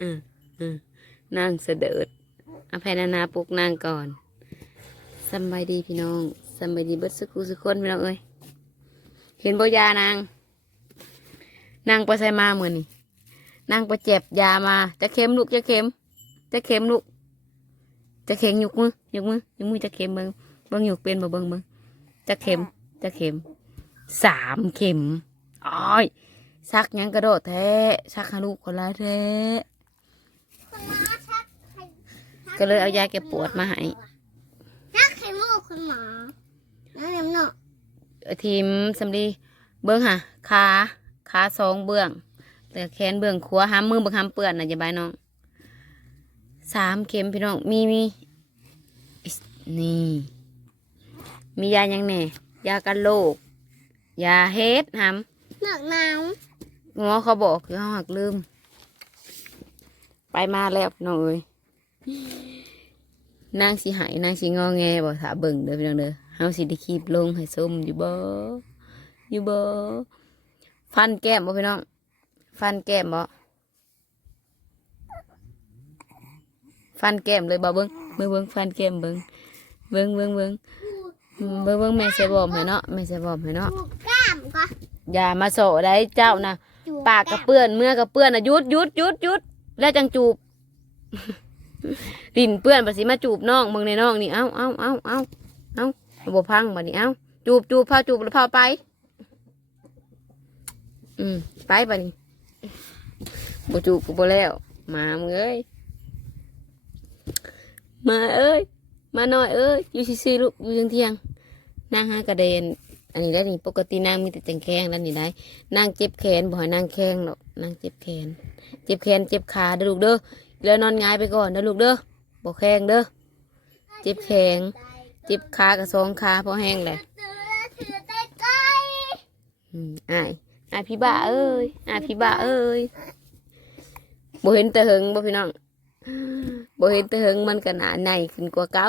อืมอืมนางเสด็จอภัยนานาปลุกนางก่อนสบายดีพี่น้องสบายดีเบิดสุขุสุขคนพี่น้องเอ้ยเห็นบยานางนางไปใส่มาเหมือนนี่นางไปเจ็บยามา จะเข็มลูกจะเข็ม จะเข็มลูก จะเข็งยุกมือยุกมือยุกมือจะเข็มเบิงเบิงยุกเป็นบ่เบิงเบิงจะเข็มจะเข็มสามเข็มอ้อยซักยังกระโดดแท้ซักให้ลูกคนละแท้ คุณหมอชักให้ ก็เลยเอายาแก้ปวดมาให้ชักให้ลูกคุณหมอนั่นเองเนาะทีมสำลีเบิ้งค่ะขาขาสองเบื้องเหลือแขนเบื้องขวาห้ามมือเบื้องห้ามเปื้อนนะอย่าบายน้องสามเข็มพี่น้องมีมีอิ๊สนี่มียาหยังแหน่ยากันโรคยาเฮดหามหนักหนาวหมอเขาบอกคือเขาหักลืม ไปมาแล้วพี่น้องเอ้ย นางสิหายนางสิงอแงบอกถาเบิ่งเด้อพี่น้องเด้อเฮาสิได้คีบลงให้ส้มอยู่บ่อยู่บ่ฟันแก้มบ่พี่น้อง ฟันแก้มบ่ฟันแก้มเลยบ่เบิ่งเบิ่งเบิ่งฟันแก้มเบิ่งเบิ่งเบิ่งเบิ่งอืมเบิ่งเบิ่งแม่ใส่บอมให้เนาะแม่ใส่บอมให้เนาะจูบกล้ามก็อย่ามาโสได้เจ้านะจูบปากกระเปื้อนเมื่อกระเปื้อนนะหยุดหยุดหยุดหยุดแล้วจังจูบ ดินเปื้อนภาษีมาจูบน้องมึงในน้องนี่เอ้าเอ้าเอ้าเอ้าเอ้าบ่พังบัดนี้เอ้าจูบจูบพาจูบแล้วพาไป อืมไปบัดนี้บ่จูบกูบ่แล้วมามึงเอ้ยมาเอ้ยมาหน่อยเอ้ยอยู่ซื่อๆลูกอยู่เที่ยงๆนางหากระเด็นอันนี้ได้วนี่ปกตินางมีแต่แตงแข้งแล้วนี่ได้นางเจ็บแขนบ่ให้นางแข้งหรอกนางเจ็บแขน เจ็บแขนเจ็บขาเด้อลูกเด้อ แล้วนอนหงายไปก่อนเด้อลูกเด้อบ่แข้งเด้อเจ็บแขงเจ็บขากับสองขาพอแห้งเลยถือถือใกล้ใกล้อืมอายอายพี่บ้าเอ้ยอายพี่บ้าเอ้ยบ่เห็นแต่หิงบ่พี่น้องบ่เห็นแต่หิงมันก็หนาในขึ้นกว่าเก่า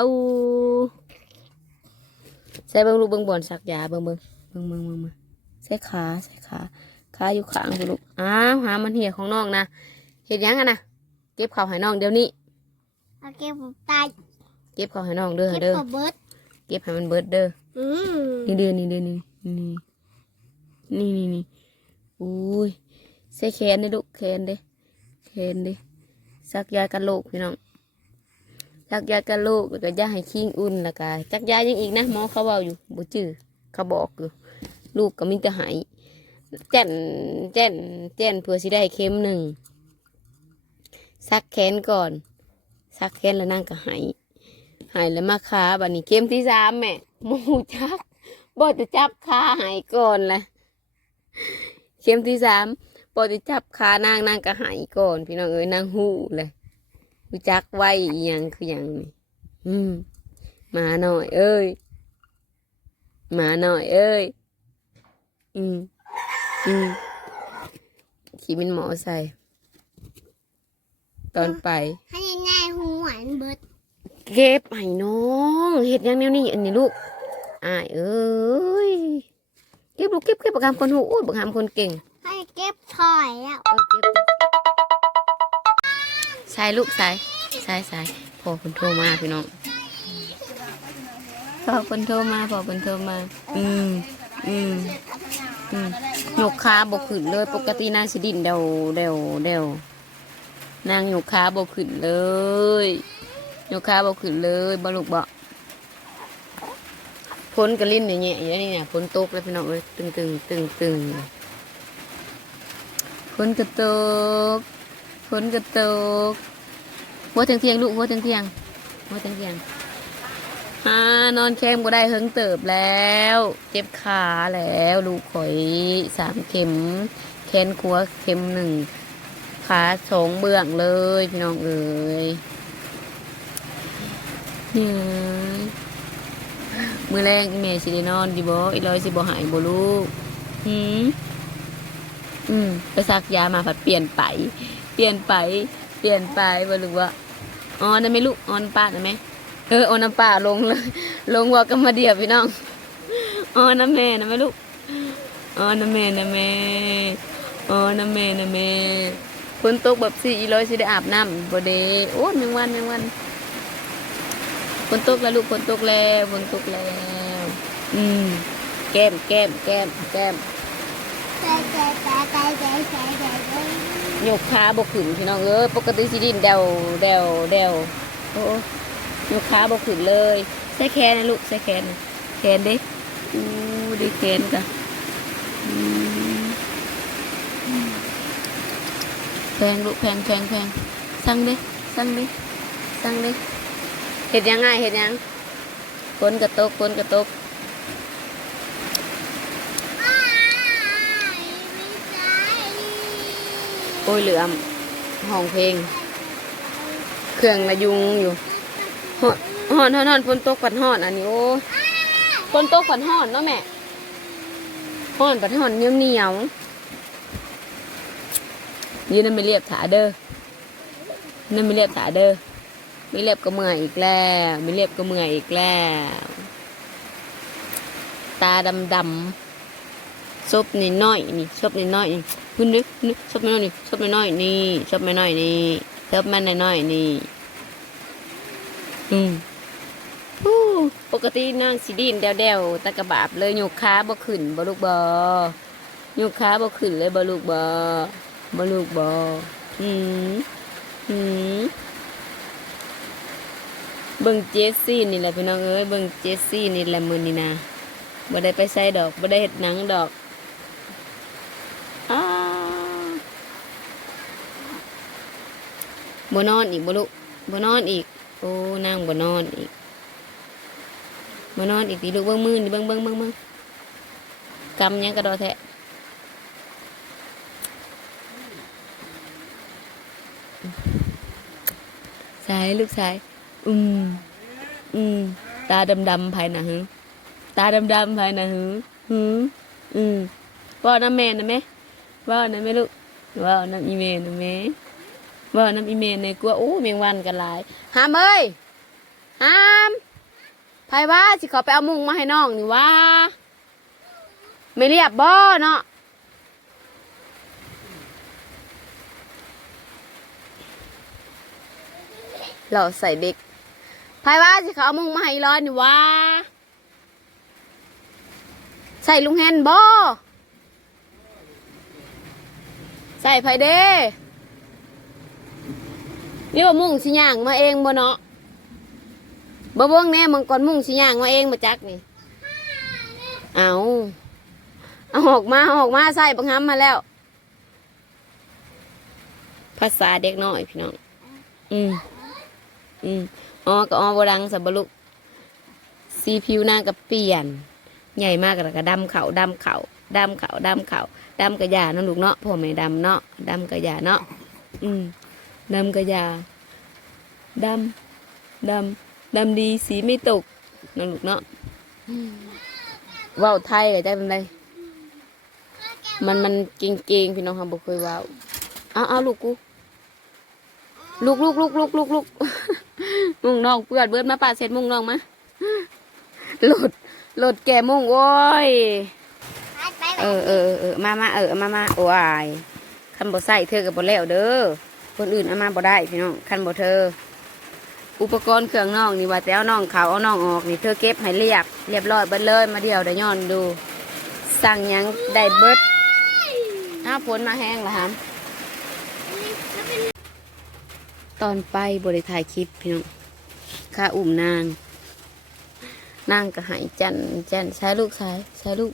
ใส่เบิ่งลูกเบิ่งบ่อนสักยาเบิ่งเบิ่งเบิ่งเบิ่งเบิ่งเบิ่งใส่ขาใส่ขาขาอยู่ข้างลูกอ้าวหามันเหี่ยของน้องนะเห็นยังอะนะ ก็บข้าวให้น้องเดี๋ยวนี้โอเคผมตายเก็บข้าวให้น้องเด้อเก็บเด้อกับเบิร์ดเก็บให้มันเบิดเด้ออืมนี่เด้อนี่เด้อนี่นี่นี่นี่นี่อุ้ยใส่แขนเด้อลูกแขนเด้แขนเด้ซักยากันโรคพี่น้องซักยากันโรคแล้วก็ยาให้ขี้งอุ่นแล้วก็จักยายังอีกนะหมอเขาบอกอยู่บ่จื้อเขาบอกอยู่ลูกก็มีแต่หายแจ่นแจ่นแจ่นเพื่อสิได้เข็มหนึ่ง ซักแขนก่อน ซักแขนแล้วนั่งก็หายหายแล้วมาขาบัดนี้เข็มที่สามแม่หมูจักบ่จะจับขาหายก่อนแหละเข็มที่สามบ่จะจับขานางนางก็หายก่อน พี่น้องเอ้ยนางหูเลยรู้จักไว้อีหยังคือยังนี่อืมมาหน่อย เอ้ยมาหน่อย เอ้ย อืมอืมขี่เป็นหมอใส่ ตอนไปให้ง่ายๆหูหวานเบิร์ดเก็บให้น้องเห็ดหยังแนวนี้อันนี้ลูกอ้ายเอ้ยเก็บลูกเก็บเก็บประคำคนหูอู้ประคำคนเก่ง ให้เก็บถอยแล้วเออเก็บสายลูกสายสายสายพอคนโทรมาพี่น้องพอคนโทรมาพอคนโทรมา อืมอืมอืมหยกขาบกขึ้นเลยปกตินางสิดินเดวเดวเดว นางหยกขาบกขึ้นเลยหยกขาบกขึ้นเลยบลูกบ่พ้นกระลิ้นเนี่ยเนี่ยอย่างนี้เนี่ยพ้นตกแล้วพี่น้องเอ้ยตึงตึงตึงตึงพ้นกระตกพ้นกระตกหัวเทียงเทียงลูกหัวเทียงเทียงหัวเทียงเทียงอ่านอนแคมก็ได้เฮิงเติบแล้ว เจ็บขาแล้ว ลูกข่อยสามเข็ม แขนขวเข็มหนึ่ง ขาสองเบื้องเลยพี่น้องเอ๋ยเนี่ยมือแรกอีเมสิได้นอนดีบ่อีร้อยสิบ่หายบ่ลูกหืมอืมไปซักยามาผัดเปลี่ยนไป เปลี่ยนไป เปลี่ยนไปบ่รู้ว่าออได้ไหมลูกออนป้าได้ไหมเออออนน้ำป้าลงเลย ลงว่ากันมาเดียวพี่น้องออนน้ำแม่นะไหมลูกออนน้ำแม่นะแม่อ๋อน้ำแม่นะแม่ ฝนตกแบบสี่อีร้อยสิได้อาบน้ำบ่เดโอ้ยแมงวันแมงวันฝนตกแล้วลูกฝนตกแล้วฝนตกแล้ว อืม แก้มแก้มแก้มแก้มแต่แต่แต่แต่แต่แต่แต่ยกขาบกขึ้นพี่น้องเอ้ยปกติสิดินเดวเดวเดวโอ้ยกขาบกขึ้นเลยใส่แขนนะลูกใส่แขนแขนเด้อู้ดีแขนกะอืมแพงลูกแพงแพงแพงสั่งด้สั่งด้สั่งด้เห็ดยังไงเห็ดยังคนกระตกคนกระตกโอ้ยเหลือมห้องเพลง เครื่องละยุงอยู่ฮอนฮอนฮอนฮอนฝนตกปัดฮอนอันนี้โอ้ฝนตกปัดฮอนเนาะแม่ฮอนปัดฮอนเนียวเหนียว ยืนนั่นไม่เรียบถาเด้อนั่นไม่เรียบถาเด้อไม่เรียบก็เมื่อยอีกแล้ว ไม่เรียบก็เมื่อยอีกแล้ว ตาดำดำซบนิดน้อยนี่ซบนิดน้อยนี่คุณนึกนึกซบนิดน้อยนี่ซบนิดน้อยนี่ซบนิดน้อยนี่ซบมันนิดน้อยนี่ อืมปกตินางสีดินเดวเดวๆตะกะบาบเลยโยกขาบ่ขึ้นบ่ลูกบ่ยกขาบ่ขึ้นเลยบ่ลูกบ่ บ่ลูกบ่อืมอืมเบิ่งเจสซี่นี่แหละพี่น้องเอ้ยเบิ่งเจสซี่นี่แหละมือนี้นะบ่ได้ไปใส่ดอกบ่ได้เฮ็ดหนังดอกบ่นอนอีกบ่ลูกบ่นอนอีก โอ้นางบ่นอนอีกบ่นอนอีกตีลูกเบิ้งมือนี่เบิ้งเบิ้งเบิ้งเบิ้งกำยังกระดอแทะายลูกสาย อืม อืม ตาดำดำๆภายนะฮึตาดำดำภายนะฮึฮึอืมว่าน้ำแม่นะแม่ว่าน้ำแม่ลูกว่าน้ำอีเมนะแม่ว่าน้ำอีเมลในกลัวอู้เมียงวันกันหลายหามเอ้ยหามไผว่าสิเขาไปเอามุงมาให้น้องนี่ว่า ไม่เรียบบ่เนาะ เราใส่เด็กไผว่าสิเขาเอามุงมาให้ร้อยนี่ว่าใส่ลุงแฮนบ่ใส่ไผเด้นี่ว่ามุ่งสิย่างมาเองบ่เนาะบ่เบิ่งแน่มังกรมุ่งสิย่างมาเองมาจักนี่ เอาเอาออกมาเอาออกมาใส่บังคับมาแล้ว ภาษาเด็กน้อยพี่น้อง อืม อืมอ๋อก็อ๋อบ่ดังสับลุกสีผิวหน้าก็เปลี่ยน ใหญ่มากแล้วก็ดำเขาดำเขาดำเขาดำเขาดำกระยาเนาะลูกเนาะพ่อแม่ดำเนาะดำกระยาเนาะอืมดำกระยาดำดำดำดีสีไม่ตกนั่นลูกเนาะว้าวไทยกับใจเป็นไรมันมันเก่งๆพี่น้องครับบอกเคยว้าวเอาเอาลูกกู ลูกลูกลูกลูกลูกลูก มุงน้องเปื้อนเบิดมาปาดเสร็จมุงน้องมาหลุดหลุดแก่มุงโว้ยไปไปเออเออเออเออมามาเออมามาโอ้ยคันบ่ใส่เธอกับบ่แล้วเด้อคนอื่นเอามาบ่ได้พี่น้องคันบ่เธอ อุปกรณ์เครื่องน้องนี่ว่าแต่เอาน้องเขาเอาน้องออกนี่เธอเก็บให้เรียบเรียบร้อยเบิดเลยมาเดียวได้ย้อนดู สั่งหยังได้เบิดอ้าวฝนมาแห้งแล้วฮัมตอนไปบริถ่ายคลิปพี่น้อง ข้าอุ่มนาง นางก็หายจันจันใช้ลูกใช้ใช้ลูก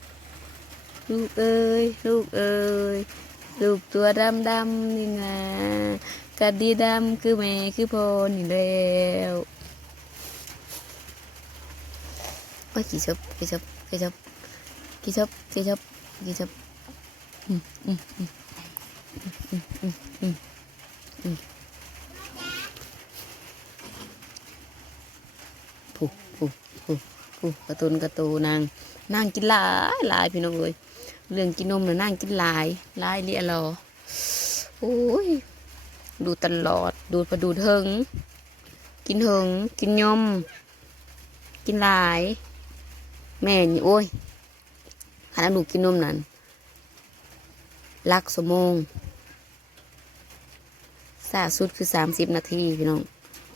ลูกเอ้ยลูกเอ้ยลูกตัวดำดำนี่นะกะดีดำคือแม่คือพ่อนี่แล้วโอ้ยกี่ชบกี่ชบกี่ชบกี่ชบกี่ชบกี่ชบอืมอืมอืมอืมอืมอืมอืมผู้ ผู้ผู้กระตูนกระตูนางนางกินหลายหลายพี่น้องเอ้ยเรื่องกินนมน่ะนั่งกินหลายหลายเรียรอโอ้ยดูตลอดดูประดูเทิงกินเทิงกินยม กินหลาย แม่นี่โอ้ยขนาดดูกินนมนั่นลักสมงซาสุดคือสามสิบนาทีพี่น้อง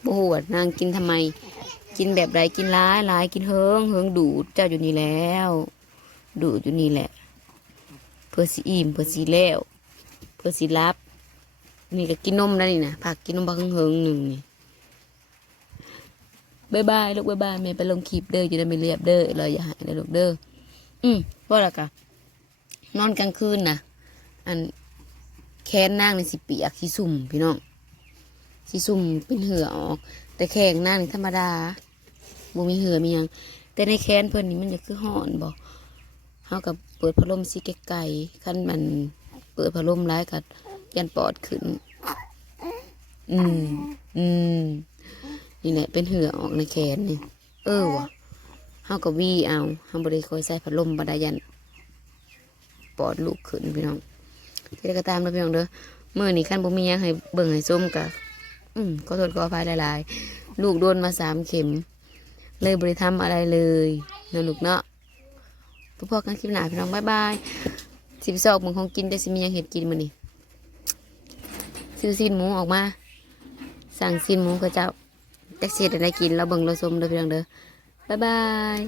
โอ้โหนางกินทำไม กินแบบไรกินร้ายร้ายกินเฮิงเฮิงดูดเจ้าอยู่นี่แล้ว ดูดอยู่นี่แหละ เพื่อสีอิ่มเพื่อสีแล้วเพื่อสีรับ นี่ก็กินนมแล้วนี่นะผักกินนมบักเฮิงหนึ่งนี่บายบายลูกบายบายแม่ไปลงคลิปเด้อจะได้ไม่เรียบเด้อเราอย่าหายเลยลูกเด้ออืมว่าและกะนอนกลางคืนนะอันแขนนางในสิเปียกสิสุ่มพี่น้องสิสุ่มเป็นเหือออก แต่แข้งนานี่ธรรมดาบ่มีเหือมีหยังแต่ในแขนเพิ่นนี่มันจะคือห่อนบ่เฮากับเปิดพัดลมสิไกลๆคันมันเปิดพัดลมร้ายกัดยันปอดขึ้น อืม อืม นี่แหละเป็นเหือออกในแขนนี่ เออวะเฮากับวีเอาเฮาบ่ได้คอยใส่พัดลมบ่ได้ยัน ปอดลูกขึ้นพี่น้องที่ได้ก็ตามเด้อพี่น้องเด้อมื้อนี้คันบ่มีหยังให้เบิ่งให้ส้มกะ อืมขอโทษขออภัยหลายๆ ลูกโดนมาสามเข็ม เลยบริทำอะไรเลยเนาะลูกเนาะพบกันคลิปหน้าพี่น้องบายบายสิบสองมึงของกินแต่สิมียังเห็ดกินมื้อนี้ซื้อซีนหมูออกมา สั่งซีนหมูกับเจ้าแท็กซี่ได้กินแล้วเบิ่งเราชมเด้อพี่น้องเด้อบายบาย